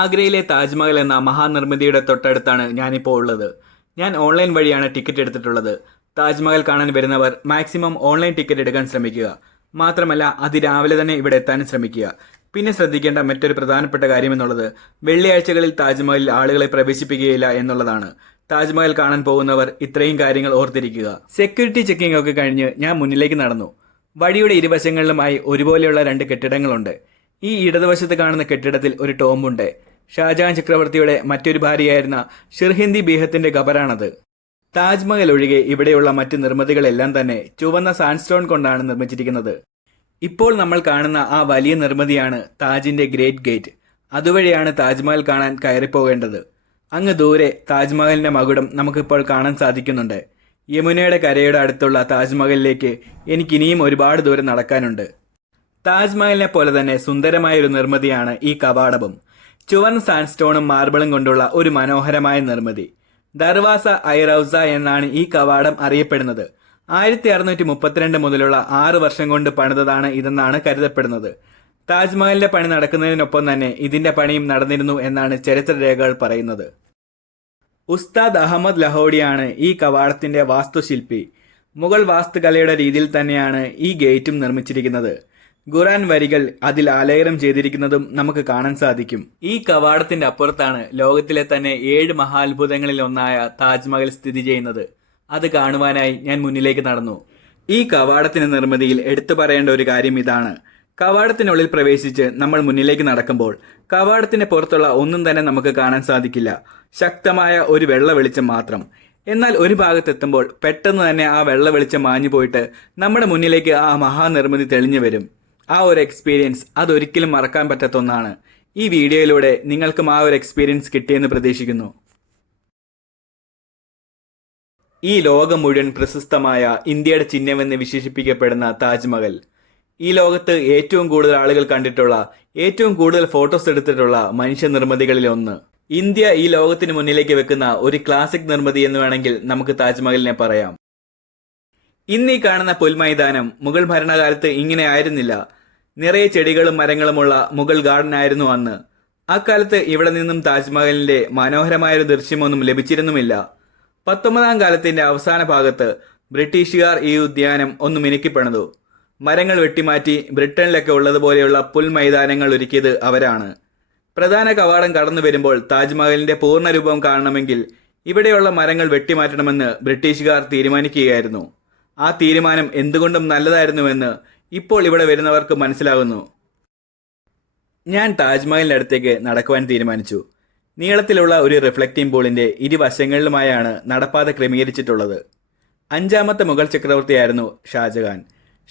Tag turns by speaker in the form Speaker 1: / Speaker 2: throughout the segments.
Speaker 1: ആഗ്രയിലെ താജ്മഹൽ എന്ന മഹാനിർമ്മിതിയുടെ തൊട്ടടുത്താണ് ഞാനിപ്പോൾ ഉള്ളത് ഞാൻ ഓൺലൈൻ വഴിയാണ് ടിക്കറ്റ് എടുത്തിട്ടുള്ളത് താജ്മഹൽ കാണാൻ വരുന്നവർ മാക്സിമം ഓൺലൈൻ ടിക്കറ്റ് എടുക്കാൻ ശ്രമിക്കുക മാത്രമല്ല അതിരാവിലെ തന്നെ ഇവിടെ എത്താൻ ശ്രമിക്കുക പിന്നെ ശ്രദ്ധിക്കേണ്ട മറ്റൊരു പ്രധാനപ്പെട്ട കാര്യമെന്നുള്ളത് വെള്ളിയാഴ്ചകളിൽ താജ്മഹലിൽ ആളുകളെ പ്രവേശിപ്പിക്കുകയില്ല എന്നുള്ളതാണ് താജ്മഹൽ കാണാൻ പോകുന്നവർ ഇത്രയും കാര്യങ്ങൾ ഓർത്തിരിക്കുക സെക്യൂരിറ്റി ചെക്കിംഗ് ഒക്കെ കഴിഞ്ഞ് ഞാൻ മുന്നിലേക്ക് നടന്നു വഴിയുടെ ഇരുവശങ്ങളിലുമായി ഒരുപോലെയുള്ള രണ്ട് കെട്ടിടങ്ങളുണ്ട് ഈ ഇടതുവശത്ത് കാണുന്ന കെട്ടിടത്തിൽ ഒരു ടോംബുണ്ട് ഷാജഹാൻ ചക്രവർത്തിയുടെ മറ്റൊരു ഭാര്യയായിരുന്ന ഷിർഹിന്ദി ബീഹത്തിന്റെ ഖബറാണത് താജ്മഹൽ ഒഴികെ ഇവിടെയുള്ള മറ്റ് നിർമ്മിതികളെല്ലാം തന്നെ ചുവന്ന സാൻസ്റ്റോൺ കൊണ്ടാണ് നിർമ്മിച്ചിരിക്കുന്നത് ഇപ്പോൾ നമ്മൾ കാണുന്ന ആ വലിയ നിർമ്മിതിയാണ് താജിന്റെ ഗ്രേറ്റ് ഗേറ്റ് അതുവഴിയാണ് താജ്മഹൽ കാണാൻ കയറിപ്പോകേണ്ടത് അങ്ങ് ദൂരെ താജ്മഹലിന്റെ മകുടം നമുക്കിപ്പോൾ കാണാൻ സാധിക്കുന്നുണ്ട് യമുനയുടെ കരയുടെ അടുത്തുള്ള താജ്മഹലിലേക്ക് എനിക്കിനിയും ഒരുപാട് ദൂരം നടക്കാനുണ്ട് താജ്മഹലിനെ പോലെ തന്നെ സുന്ദരമായ ഒരു നിർമ്മിതിയാണ് ഈ കവാടവും ചുവന്ന സാൻസ്റ്റോണും മാർബിളും കൊണ്ടുള്ള ഒരു മനോഹരമായ നിർമ്മിതി ദർവാസ ഐറൌസ എന്നാണ് ഈ കവാടം അറിയപ്പെടുന്നത് ആയിരത്തി അറുന്നൂറ്റി മുപ്പത്തിരണ്ട് മുതലുള്ള ആറ് വർഷം കൊണ്ട് പണിതതാണ് ഇതെന്നാണ് കരുതപ്പെടുന്നത് താജ്മഹലിന്റെ പണി നടക്കുന്നതിനൊപ്പം തന്നെ ഇതിന്റെ പണിയും നടന്നിരുന്നു എന്നാണ് ചരിത്രരേഖകൾ പറയുന്നത് ഉസ്താദ് അഹമ്മദ് ലഹോഡിയാണ് ഈ കവാടത്തിന്റെ വാസ്തുശില്പി മുഗൾ വാസ്തുകലയുടെ രീതിയിൽ തന്നെയാണ് ഈ ഗേറ്റും നിർമ്മിച്ചിരിക്കുന്നത് ഖുറാൻ വരികൾ അതിൽ ആലേഖനം ചെയ്തിരിക്കുന്നതും നമുക്ക് കാണാൻ സാധിക്കും ഈ കവാടത്തിന്റെ അപ്പുറത്താണ് ലോകത്തിലെ തന്നെ ഏഴ് മഹാത്ഭുതങ്ങളിൽ ഒന്നായ താജ്മഹൽ സ്ഥിതി ചെയ്യുന്നത് അത് കാണുവാനായി ഞാൻ മുന്നിലേക്ക് നടന്നു ഈ കവാടത്തിന്റെ നിർമ്മിതിയിൽ എടുത്തു പറയേണ്ട ഒരു കാര്യം ഇതാണ് കവാടത്തിനുള്ളിൽ പ്രവേശിച്ച് നമ്മൾ മുന്നിലേക്ക് നടക്കുമ്പോൾ കവാടത്തിന് പുറത്തുള്ള ഒന്നും തന്നെ നമുക്ക് കാണാൻ സാധിക്കില്ല ശക്തമായ ഒരു വെള്ള വെളിച്ചം മാത്രം എന്നാൽ ഒരു ഭാഗത്തെത്തുമ്പോൾ പെട്ടെന്ന് തന്നെ ആ വെള്ള വെളിച്ചം മാഞ്ഞു പോയിട്ട് നമ്മുടെ മുന്നിലേക്ക് ആ മഹാനിർമ്മിതി തെളിഞ്ഞു വരും ആ ഒരു എക്സ്പീരിയൻസ് അതൊരിക്കലും മറക്കാൻ പറ്റാത്ത ഒന്നാണ് ഈ വീഡിയോയിലൂടെ നിങ്ങൾക്കും ആ ഒരു എക്സ്പീരിയൻസ് കിട്ടിയെന്ന് പ്രതീക്ഷിക്കുന്നു ഈ ലോകം മുഴുവൻ പ്രശസ്തമായ ഇന്ത്യയുടെ ചിഹ്നമെന്ന് വിശേഷിപ്പിക്കപ്പെടുന്ന താജ്മഹൽ ഈ ലോകത്ത് ഏറ്റവും കൂടുതൽ ആളുകൾ കണ്ടിട്ടുള്ള ഏറ്റവും കൂടുതൽ ഫോട്ടോസ് എടുത്തിട്ടുള്ള മനുഷ്യനിർമ്മിതികളിൽ ഒന്ന് ഇന്ത്യ ഈ ലോകത്തിന് മുന്നിലേക്ക് വെക്കുന്ന ഒരു ക്ലാസിക് നിർമ്മിതി എന്ന് വേണമെങ്കിൽ നമുക്ക് താജ്മഹലിനെ പറയാം ഇന്ന് ഈ കാണുന്ന പുൽമൈതാനം മുഗൾ ഭരണകാലത്ത് ഇങ്ങനെ ആയിരുന്നില്ല നിറയെ ചെടികളും മരങ്ങളുമുള്ള മുഗൾ ആയിരുന്നു അന്ന് അക്കാലത്ത് ഇവിടെ നിന്നും താജ്മഹലിന്റെ മനോഹരമായൊരു ദൃശ്യമൊന്നും ലഭിച്ചിരുന്നുമില്ല പത്തൊമ്പതാം കാലത്തിന്റെ അവസാന ഭാഗത്ത് ബ്രിട്ടീഷുകാർ ഈ ഉദ്യാനം ഒന്ന് മിനുക്കിപ്പണിതു മരങ്ങൾ വെട്ടിമാറ്റി ബ്രിട്ടനിലൊക്കെ ഉള്ളതുപോലെയുള്ള പുൽമൈതാനങ്ങൾ ഒരുക്കിയത് അവരാണ് പ്രധാന കവാടം കടന്നു വരുമ്പോൾ താജ്മഹലിന്റെ പൂർണ്ണരൂപം കാണണമെങ്കിൽ ഇവിടെയുള്ള മരങ്ങൾ വെട്ടിമാറ്റണമെന്ന് ബ്രിട്ടീഷുകാർ തീരുമാനിക്കുകയായിരുന്നു ആ തീരുമാനം എന്തുകൊണ്ടും നല്ലതായിരുന്നുവെന്ന് ഇപ്പോൾ ഇവിടെ വരുന്നവർക്ക് മനസ്സിലാകുന്നു ഞാൻ താജ്മഹലിൻ്റെ അടുത്തേക്ക് നടക്കുവാൻ തീരുമാനിച്ചു നീളത്തിലുള്ള ഒരു റിഫ്ലക്റ്റിംഗ് ബോളിൻ്റെ ഇരുവശങ്ങളിലുമായാണ് നടപ്പാത ക്രമീകരിച്ചിട്ടുള്ളത് അഞ്ചാമത്തെ മുഗൾ ചക്രവർത്തിയായിരുന്നു ഷാജഹാൻ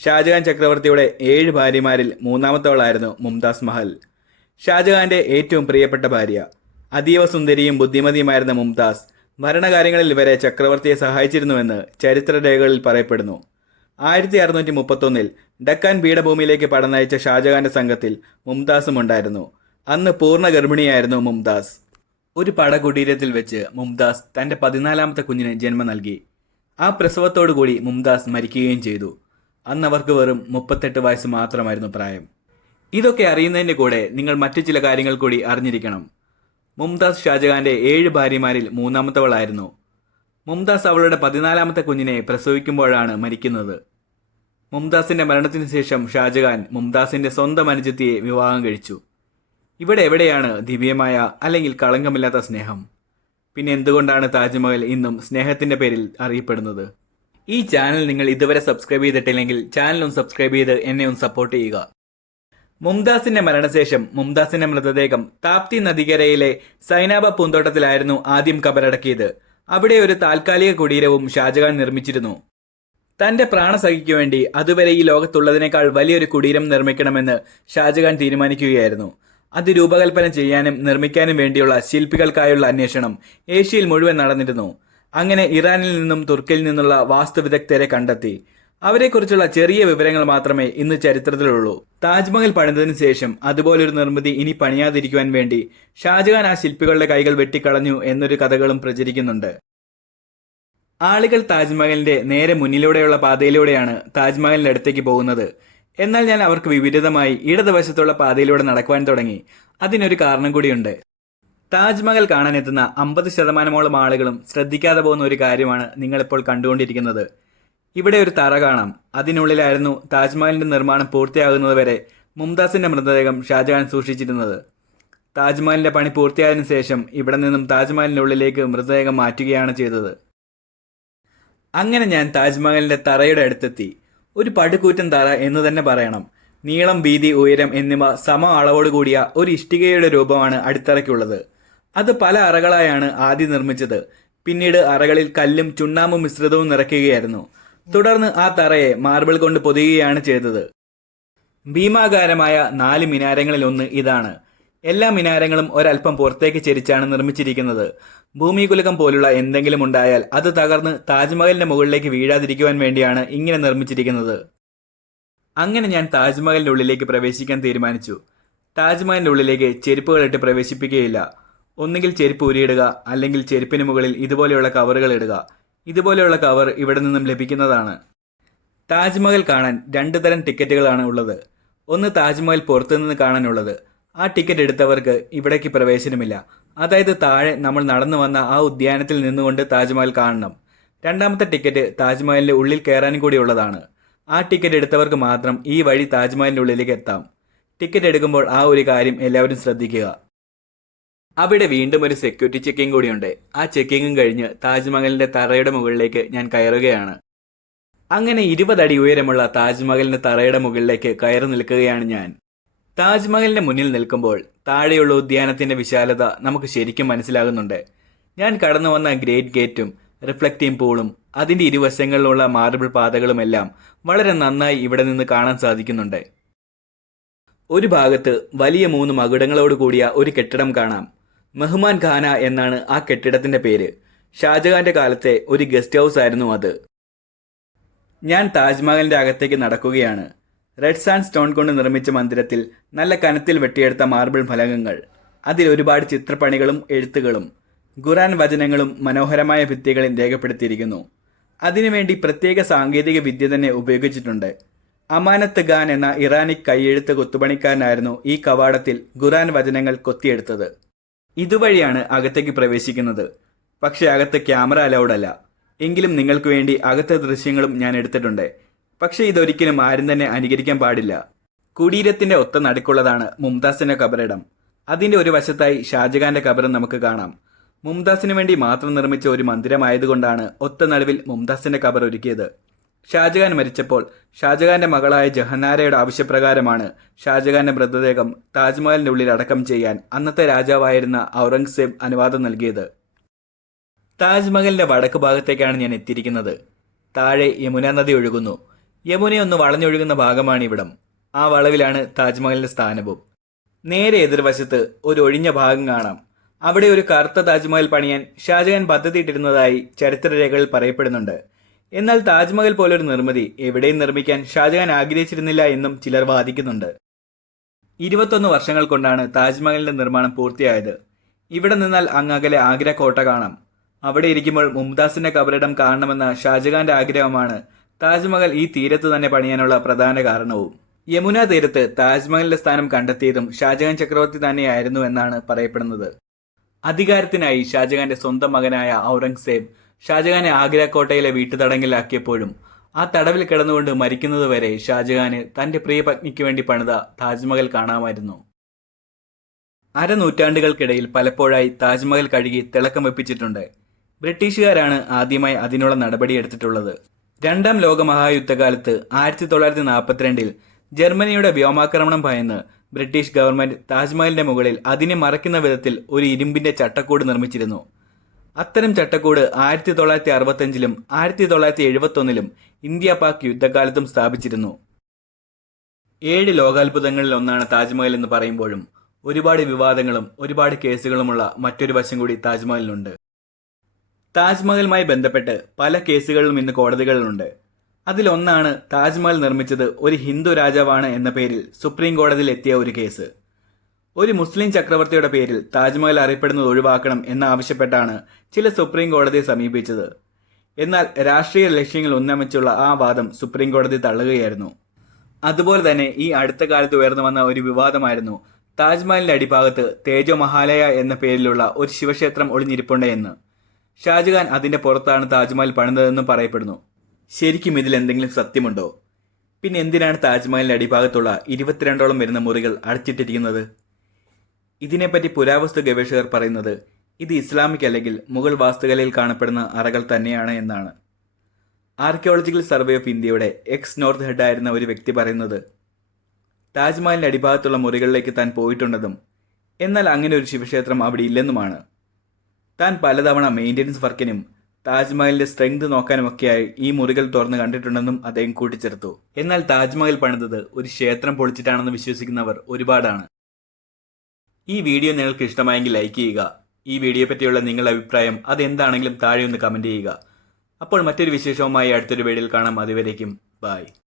Speaker 1: ഷാജഹാൻ ചക്രവർത്തിയുടെ ഏഴ് ഭാര്യമാരിൽ മൂന്നാമത്തോളായിരുന്നു മുംതാസ് മഹൽ ഷാജഹാന്റെ ഏറ്റവും പ്രിയപ്പെട്ട ഭാര്യ അതീവ സുന്ദരിയും ബുദ്ധിമതിയുമായിരുന്ന മുംതാസ് ഭരണകാര്യങ്ങളിൽ വരെ ചക്രവർത്തിയെ സഹായിച്ചിരുന്നുവെന്ന് ചരിത്രരേഖകളിൽ പറയപ്പെടുന്നു ആയിരത്തി അറുന്നൂറ്റി മുപ്പത്തൊന്നിൽ ഡക്കാൻ പീഠഭൂമിയിലേക്ക് പടന്നയച്ച ഷാജഹാന്റെ സംഘത്തിൽ മുംതാസും ഉണ്ടായിരുന്നു അന്ന് പൂർണ്ണ ഗർഭിണിയായിരുന്നു മുംതാസ് ഒരു പടകുടീരത്തിൽ വെച്ച് മുംതാസ് തന്റെ പതിനാലാമത്തെ കുഞ്ഞിന് ജന്മം നൽകി ആ പ്രസവത്തോടുകൂടി മുംതാസ് മരിക്കുകയും ചെയ്തു അന്ന് അവർക്ക് വെറും മുപ്പത്തെട്ട് വയസ്സ് മാത്രമായിരുന്നു പ്രായം ഇതൊക്കെ അറിയുന്നതിൻ്റെ കൂടെ നിങ്ങൾ മറ്റു ചില കാര്യങ്ങൾ കൂടി അറിഞ്ഞിരിക്കണം മുംതാസ് ഷാജഹാന്റെ ഏഴ് ഭാര്യമാരിൽ മൂന്നാമത്തവളായിരുന്നു മുംതാസ് അവളുടെ പതിനാലാമത്തെ കുഞ്ഞിനെ പ്രസവിക്കുമ്പോഴാണ് മരിക്കുന്നത് മുംതാസിന്റെ മരണത്തിനു ശേഷം ഷാജഹാൻ മുംതാസിന്റെ സ്വന്തം അനുജത്തിയെ വിവാഹം കഴിച്ചു ഇവിടെ എവിടെയാണ് ദിവ്യമായ അല്ലെങ്കിൽ കളങ്കമില്ലാത്ത സ്നേഹം പിന്നെ എന്തുകൊണ്ടാണ് താജ്മഹൽ ഇന്നും സ്നേഹത്തിന്റെ പേരിൽ അറിയപ്പെടുന്നത് ഈ ചാനൽ നിങ്ങൾ ഇതുവരെ സബ്സ്ക്രൈബ് ചെയ്തിട്ടില്ലെങ്കിൽ ചാനലും സബ്സ്ക്രൈബ് ചെയ്ത് എന്നെ ഒന്ന് സപ്പോർട്ട് ചെയ്യുക മുംതാസിന്റെ മരണശേഷം മുംതാസിന്റെ മൃതദേഹം താപ്തി നദിക്കരയിലെ സൈനാബ പൂന്തോട്ടത്തിലായിരുന്നു ആദ്യം കബറടക്കിയത് അവിടെ ഒരു താൽക്കാലിക കുടീരവും ഷാജഹാൻ നിർമ്മിച്ചിരുന്നു തന്റെ പ്രാണസഖിക്ക് വേണ്ടി അതുവരെ ഈ ലോകത്തുള്ളതിനേക്കാൾ വലിയൊരു കുടീരം നിർമ്മിക്കണമെന്ന് ഷാജഹാൻ തീരുമാനിക്കുകയായിരുന്നു അത് രൂപകൽപ്പന ചെയ്യാനും നിർമ്മിക്കാനും വേണ്ടിയുള്ള ശില്പികൾക്കായുള്ള അന്വേഷണം ഏഷ്യയിൽ മുഴുവൻ നടന്നിരുന്നു അങ്ങനെ ഇറാനിൽ നിന്നും തുർക്കിയിൽ നിന്നുള്ള വാസ്തുവിദഗ്ധരെ കണ്ടെത്തി അവരെക്കുറിച്ചുള്ള ചെറിയ വിവരങ്ങൾ മാത്രമേ ഇന്ന് ചരിത്രത്തിലുള്ളൂ താജ്മഹൽ പണിതതിനു ശേഷം അതുപോലൊരു നിർമ്മിതി ഇനി പണിയാതിരിക്കുവാൻ വേണ്ടി ഷാജഹാൻ ആ ശില്പികളുടെ കൈകൾ വെട്ടിക്കളഞ്ഞു എന്നൊരു കഥകളും പ്രചരിക്കുന്നുണ്ട് ആളുകൾ താജ്മഹലിന്റെ നേരെ മുന്നിലൂടെയുള്ള പാതയിലൂടെയാണ് താജ്മഹലിന്റെ അടുത്തേക്ക് പോകുന്നത് എന്നാൽ ഞാൻ അവർക്ക് വിപരീതമായി ഇടതുവശത്തുള്ള പാതയിലൂടെ നടക്കുവാൻ തുടങ്ങി അതിനൊരു കാരണം കൂടിയുണ്ട് താജ്മഹൽ കാണാനെത്തുന്ന അമ്പത് ശതമാനമോളം ആളുകളും ശ്രദ്ധിക്കാതെ പോകുന്ന ഒരു കാര്യമാണ് നിങ്ങളിപ്പോൾ കണ്ടുകൊണ്ടിരിക്കുന്നത് ഇവിടെ ഒരു തറ കാണാം അതിനുള്ളിലായിരുന്നു താജ്മഹലിന്റെ നിർമ്മാണം പൂർത്തിയാകുന്നതുവരെ മുംതാസിന്റെ മൃതദേഹം ഷാജഹാൻ സൂക്ഷിച്ചിരുന്നത് താജ്മഹലിന്റെ പണി പൂർത്തിയായതിനു ശേഷം ഇവിടെ നിന്നും താജ്മഹലിന്റെ ഉള്ളിലേക്ക് മൃതദേഹം മാറ്റുകയാണ് ചെയ്തത് അങ്ങനെ ഞാൻ താജ്മഹലിന്റെ തറയുടെ അടുത്തെത്തി ഒരു പടുക്കൂറ്റൻ തറ എന്ന് തന്നെ പറയണം നീളം വീതി ഉയരം എന്നിവ സമ അളവോട് കൂടിയ ഒരു ഇഷ്ടികയുടെ രൂപമാണ് അടിത്തറയ്ക്കുള്ളത് അത് പല അറകളായാണ് ആദ്യം നിർമ്മിച്ചത് പിന്നീട് അറകളിൽ കല്ലും ചുണ്ണാമ്പും മിശ്രിതവും നിറയ്ക്കുകയായിരുന്നു തുടർന്ന് ആ തറയെ മാർബിൾ കൊണ്ട് പൊതിയുകയാണ് ചെയ്തത് ഭീമാകാരമായ നാല് മിനാരങ്ങളിൽ ഒന്ന് ഇതാണ് എല്ലാ മിനാരങ്ങളും ഒരൽപ്പം പുറത്തേക്ക് ചരിച്ചാണ് നിർമ്മിച്ചിരിക്കുന്നത് ഭൂമികുലകം പോലുള്ള എന്തെങ്കിലും ഉണ്ടായാൽ അത് തകർന്ന് താജ്മഹലിന്റെ മുകളിലേക്ക് വീഴാതിരിക്കുവാൻ വേണ്ടിയാണ് ഇങ്ങനെ നിർമ്മിച്ചിരിക്കുന്നത് അങ്ങനെ ഞാൻ താജ്മഹലിന്റെ ഉള്ളിലേക്ക് പ്രവേശിക്കാൻ തീരുമാനിച്ചു താജ്മഹലിന്റെ ഉള്ളിലേക്ക് ചെരുപ്പുകളിട്ട് പ്രവേശിപ്പിക്കുകയില്ല ഒന്നുകിൽ ചെരുപ്പ് ഉരിയിടുക അല്ലെങ്കിൽ ചെരുപ്പിന് മുകളിൽ ഇതുപോലെയുള്ള കവറുകൾ ഇടുക ഇതുപോലെയുള്ള കവർ ഇവിടെ നിന്നും ലഭിക്കുന്നതാണ് താജ്മഹൽ കാണാൻ രണ്ട് തരം ടിക്കറ്റുകളാണ് ഉള്ളത് ഒന്ന് താജ്മഹൽ പുറത്തുനിന്ന് കാണാനുള്ളത് ആ ടിക്കറ്റ് എടുത്തവർക്ക് ഇവിടേക്ക് പ്രവേശനമില്ല അതായത് താഴെ നമ്മൾ നടന്നു വന്ന ആ ഉദ്യാനത്തിൽ നിന്നുകൊണ്ട് താജ്മഹൽ കാണണം രണ്ടാമത്തെ ടിക്കറ്റ് താജ്മഹലിൻ്റെ ഉള്ളിൽ കയറാനും കൂടി ഉള്ളതാണ് ആ ടിക്കറ്റ് എടുത്തവർക്ക് മാത്രം ഈ വഴി താജ്മഹലിൻ്റെ ഉള്ളിലേക്ക് എത്താം ടിക്കറ്റ് എടുക്കുമ്പോൾ ആ ഒരു കാര്യം എല്ലാവരും ശ്രദ്ധിക്കുക അവിടെ വീണ്ടും ഒരു സെക്യൂരിറ്റി ചെക്കിംഗ് കൂടിയുണ്ട് ആ ചെക്കിങ്ങും കഴിഞ്ഞ് താജ്മഹലിന്റെ തറയുടെ മുകളിലേക്ക് ഞാൻ കയറുകയാണ് അങ്ങനെ ഇരുപതടി ഉയരമുള്ള താജ്മഹലിന്റെ തറയുടെ മുകളിലേക്ക് കയറി നിൽക്കുകയാണ് ഞാൻ താജ്മഹലിന്റെ മുന്നിൽ നിൽക്കുമ്പോൾ താഴെയുള്ള ഉദ്യാനത്തിന്റെ വിശാലത നമുക്ക് ശരിക്കും മനസ്സിലാകുന്നുണ്ട് ഞാൻ കടന്നു വന്ന ഗ്രേറ്റ് ഗേറ്റും റിഫ്ലക്റ്റിംഗ് പൂളും അതിന്റെ ഇരുവശങ്ങളിലുള്ള മാർബിൾ പാതകളുമെല്ലാം വളരെ നന്നായി ഇവിടെ നിന്ന് കാണാൻ സാധിക്കുന്നുണ്ട് ഒരു ഭാഗത്ത് വലിയ മൂന്ന് മകുടങ്ങളോട് കൂടിയ ഒരു കെട്ടിടം കാണാം മെഹ്മാൻ ഖാന എന്നാണ് ആ കെട്ടിടത്തിന്റെ പേര് ഷാജഹാന്റെ കാലത്തെ ഒരു ഗസ്റ്റ് ഹൗസ് ആയിരുന്നു അത് ഞാൻ താജ്മഹലിന്റെ അകത്തേക്ക് നടക്കുകയാണ് റെഡ് സാൻഡ് സ്റ്റോൺ കൊണ്ട് നിർമ്മിച്ച മന്ദിരത്തിൽ നല്ല കനത്തിൽ വെട്ടിയെടുത്ത മാർബിൾ ഫലകങ്ങൾ അതിൽ ഒരുപാട് ചിത്രപ്പണികളും എഴുത്തുകളും ഖുറാൻ വചനങ്ങളും മനോഹരമായ ഭിത്തികളിൽ രേഖപ്പെടുത്തിയിരിക്കുന്നു അതിനുവേണ്ടി പ്രത്യേക സാങ്കേതിക വിദ്യ തന്നെ ഉപയോഗിച്ചിട്ടുണ്ട് അമാനത്ത് ഖാൻ എന്ന ഇറാനിക് കൈയെഴുത്ത് കൊത്തുപണിക്കാരനായിരുന്നു ഈ കവാടത്തിൽ ഖുറാൻ വചനങ്ങൾ കൊത്തിയെടുത്തത് ഇതുവഴിയാണ് അകത്തേക്ക് പ്രവേശിക്കുന്നത് പക്ഷേ അകത്ത് ക്യാമറ അലൗഡ് അല്ല എങ്കിലും നിങ്ങൾക്ക് വേണ്ടി അകത്തെ ദൃശ്യങ്ങളും ഞാൻ എടുത്തിട്ടുണ്ട് പക്ഷേ ഇതൊരിക്കലും ആരും തന്നെ അനുകരിക്കാൻ പാടില്ല കുടീരത്തിന്റെ ഒത്ത നടുക്കുള്ളതാണ് മുംതാസിന്റെ കബറിടം അതിന്റെ ഒരു വശത്തായി ഷാജഹാന്റെ കബറും നമുക്ക് കാണാം മുംതാസിന് വേണ്ടി മാത്രം നിർമ്മിച്ച ഒരു മന്ദിരമായതുകൊണ്ടാണ് ഒത്ത നടുവിൽ മുംതാസിന്റെ കബർ ഒരുക്കിയത് ഷാജഹാൻ മരിച്ചപ്പോൾ ഷാജഹാന്റെ മകളായ ജഹനാരയുടെ ആവശ്യപ്രകാരമാണ് ഷാജഹാന്റെ മൃതദേഹം താജ്മഹലിന്റെ ഉള്ളിൽ അടക്കം ചെയ്യാൻ അന്നത്തെ രാജാവായിരുന്ന ഔറംഗസേബ് അനുവാദം നൽകിയത് താജ്മഹലിന്റെ വടക്ക് ഭാഗത്തേക്കാണ് ഞാൻ എത്തിയിരിക്കുന്നത് താഴെ യമുന നദി ഒഴുകുന്നു ഒന്ന് വളഞ്ഞൊഴുകുന്ന ഭാഗമാണ് ഇവിടം ആ വളവിലാണ് താജ്മഹലിന്റെ സ്ഥാനവും നേരെ എതിർവശത്ത് ഒരു ഒഴിഞ്ഞ ഭാഗം കാണാം അവിടെ ഒരു കറുത്ത താജ്മഹൽ പണിയാൻ ഷാജഹാൻ പദ്ധതിയിട്ടിരുന്നതായി ചരിത്രരേഖകളിൽ പറയപ്പെടുന്നുണ്ട് എന്നാൽ താജ്മഹൽ പോലൊരു നിർമ്മിതി എവിടെയും നിർമ്മിക്കാൻ ഷാജഹാൻ ആഗ്രഹിച്ചിരുന്നില്ല എന്നും ചിലർ വാദിക്കുന്നുണ്ട് ഇരുപത്തൊന്ന് വർഷങ്ങൾ കൊണ്ടാണ് താജ്മഹലിന്റെ നിർമ്മാണം പൂർത്തിയായത് ഇവിടെ നിന്നാൽ അങ്ങകലെ ആഗ്ര കോട്ട കാണാം അവിടെ ഇരിക്കുമ്പോൾ മുംതാസിന്റെ കബറിടം കാണണമെന്ന ഷാജഹാന്റെ ആഗ്രഹമാണ് താജ്മഹൽ ഈ തീരത്ത് തന്നെ പണിയാനുള്ള പ്രധാന കാരണവും യമുന തീരത്ത് താജ്മഹലിന്റെ സ്ഥാനം കണ്ടെത്തിയതും ഷാജഹാൻ ചക്രവർത്തി തന്നെയായിരുന്നു എന്നാണ് പറയപ്പെടുന്നത് അധികാരത്തിനായി ഷാജഹാന്റെ സ്വന്തം മകനായ ഔറംഗസേബ് ഷാജഹാനെ ആഗ്ര കോട്ടയിലെ വീട്ടുതടങ്കിലാക്കിയപ്പോഴും ആ തടവിൽ കിടന്നുകൊണ്ട് മരിക്കുന്നതുവരെ ഷാജഹാന് തന്റെ പ്രിയപത്നിക്ക് വേണ്ടി പണിത താജ്മഹൽ കാണാമായിരുന്നു അരനൂറ്റാണ്ടുകൾക്കിടയിൽ പലപ്പോഴായി താജ്മഹൽ കഴുകി തിളക്കം വെപ്പിച്ചിട്ടുണ്ട് ബ്രിട്ടീഷുകാരാണ് ആദ്യമായി അതിനുള്ള നടപടിയെടുത്തിട്ടുള്ളത് രണ്ടാം ലോക ആയിരത്തി തൊള്ളായിരത്തി നാൽപ്പത്തിരണ്ടിൽ ജർമ്മനിയുടെ വ്യോമാക്രമണം ഭയന്ന് ബ്രിട്ടീഷ് ഗവൺമെന്റ് താജ്മഹലിന്റെ മുകളിൽ അതിനെ മറയ്ക്കുന്ന വിധത്തിൽ ഒരു ഇരുമ്പിന്റെ ചട്ടക്കൂട് നിർമ്മിച്ചിരുന്നു അത്തരം ചട്ടക്കൂട് ആയിരത്തി തൊള്ളായിരത്തി അറുപത്തഞ്ചിലും ആയിരത്തി തൊള്ളായിരത്തി എഴുപത്തൊന്നിലും ഇന്ത്യ പാക് യുദ്ധകാലത്തും സ്ഥാപിച്ചിരുന്നു ഏഴ് ലോകാത്ഭുതങ്ങളിൽ ഒന്നാണ് താജ്മഹൽ എന്ന് പറയുമ്പോഴും ഒരുപാട് വിവാദങ്ങളും ഒരുപാട് കേസുകളുമുള്ള മറ്റൊരു വശം കൂടി താജ്മഹലിനുണ്ട് താജ്മഹലുമായി ബന്ധപ്പെട്ട് പല കേസുകളിലും ഇന്ന് കോടതികളിലുണ്ട് അതിലൊന്നാണ് താജ്മഹൽ നിർമ്മിച്ചത് ഒരു ഹിന്ദു രാജാവാണ് എന്ന പേരിൽ സുപ്രീം കോടതിയിൽ എത്തിയ ഒരു കേസ് ഒരു മുസ്ലിം ചക്രവർത്തിയുടെ പേരിൽ താജ്മഹൽ അറിയപ്പെടുന്നത് ഒഴിവാക്കണം എന്നാവശ്യപ്പെട്ടാണ് ചില സുപ്രീം കോടതിയെ സമീപിച്ചത് എന്നാൽ രാഷ്ട്രീയ ലക്ഷ്യങ്ങൾ ഉന്നമിച്ചുള്ള ആ വാദം സുപ്രീം കോടതി തള്ളുകയായിരുന്നു അതുപോലെ തന്നെ ഈ അടുത്ത കാലത്ത് ഉയർന്നു വന്ന ഒരു വിവാദമായിരുന്നു താജ്മഹലിന്റെ അടിഭാഗത്ത് തേജോ മഹാലയ എന്ന പേരിലുള്ള ഒരു ശിവക്ഷേത്രം ഒളിഞ്ഞിരിപ്പുണ്ട് എന്ന് ഷാജഹാൻ അതിന്റെ പുറത്താണ് താജ്മഹൽ പണിതതെന്ന് പറയപ്പെടുന്നു ശരിക്കും ഇതിൽ എന്തെങ്കിലും സത്യമുണ്ടോ പിന്നെ എന്തിനാണ് താജ്മഹലിന്റെ അടിഭാഗത്തുള്ള ഇരുപത്തിരണ്ടോളം വരുന്ന മുറികൾ അടച്ചിട്ടിരിക്കുന്നത് ഇതിനെപ്പറ്റി പുരാവസ്തു ഗവേഷകർ പറയുന്നത് ഇത് ഇസ്ലാമിക് അല്ലെങ്കിൽ മുഗൾ വാസ്തുകലയിൽ കാണപ്പെടുന്ന അറകൾ തന്നെയാണ് എന്നാണ് ആർക്കിയോളജിക്കൽ സർവേ ഓഫ് ഇന്ത്യയുടെ എക്സ് നോർത്ത് ഹെഡ് ആയിരുന്ന ഒരു വ്യക്തി പറയുന്നത് താജ്മഹലിൻ്റെ അടിഭാഗത്തുള്ള മുറികളിലേക്ക് താൻ പോയിട്ടുണ്ടെന്നും എന്നാൽ അങ്ങനെ ഒരു ശിവക്ഷേത്രം അവിടെ ഇല്ലെന്നുമാണ് താൻ പലതവണ മെയിൻ്റനൻസ് വർക്കിനും താജ്മഹലിൻ്റെ സ്ട്രെങ്ത് നോക്കാനുമൊക്കെയായി ഈ മുറികൾ തുറന്ന് കണ്ടിട്ടുണ്ടെന്നും അദ്ദേഹം കൂട്ടിച്ചേർത്തു എന്നാൽ താജ്മഹൽ പണിതത് ഒരു ക്ഷേത്രം പൊളിച്ചിട്ടാണെന്ന് വിശ്വസിക്കുന്നവർ ഒരുപാടാണ് ഈ വീഡിയോ നിങ്ങൾക്ക് ഇഷ്ടമായെങ്കിൽ ലൈക്ക് ചെയ്യുക ഈ വീഡിയോ പറ്റിയുള്ള നിങ്ങളുടെ അഭിപ്രായം അതെന്താണെങ്കിലും താഴെ ഒന്ന് കമൻറ്റ് ചെയ്യുക അപ്പോൾ മറ്റൊരു വിശേഷവുമായി അടുത്തൊരു വീഡിയോയിൽ കാണാം അതുവരേക്കും ബായ്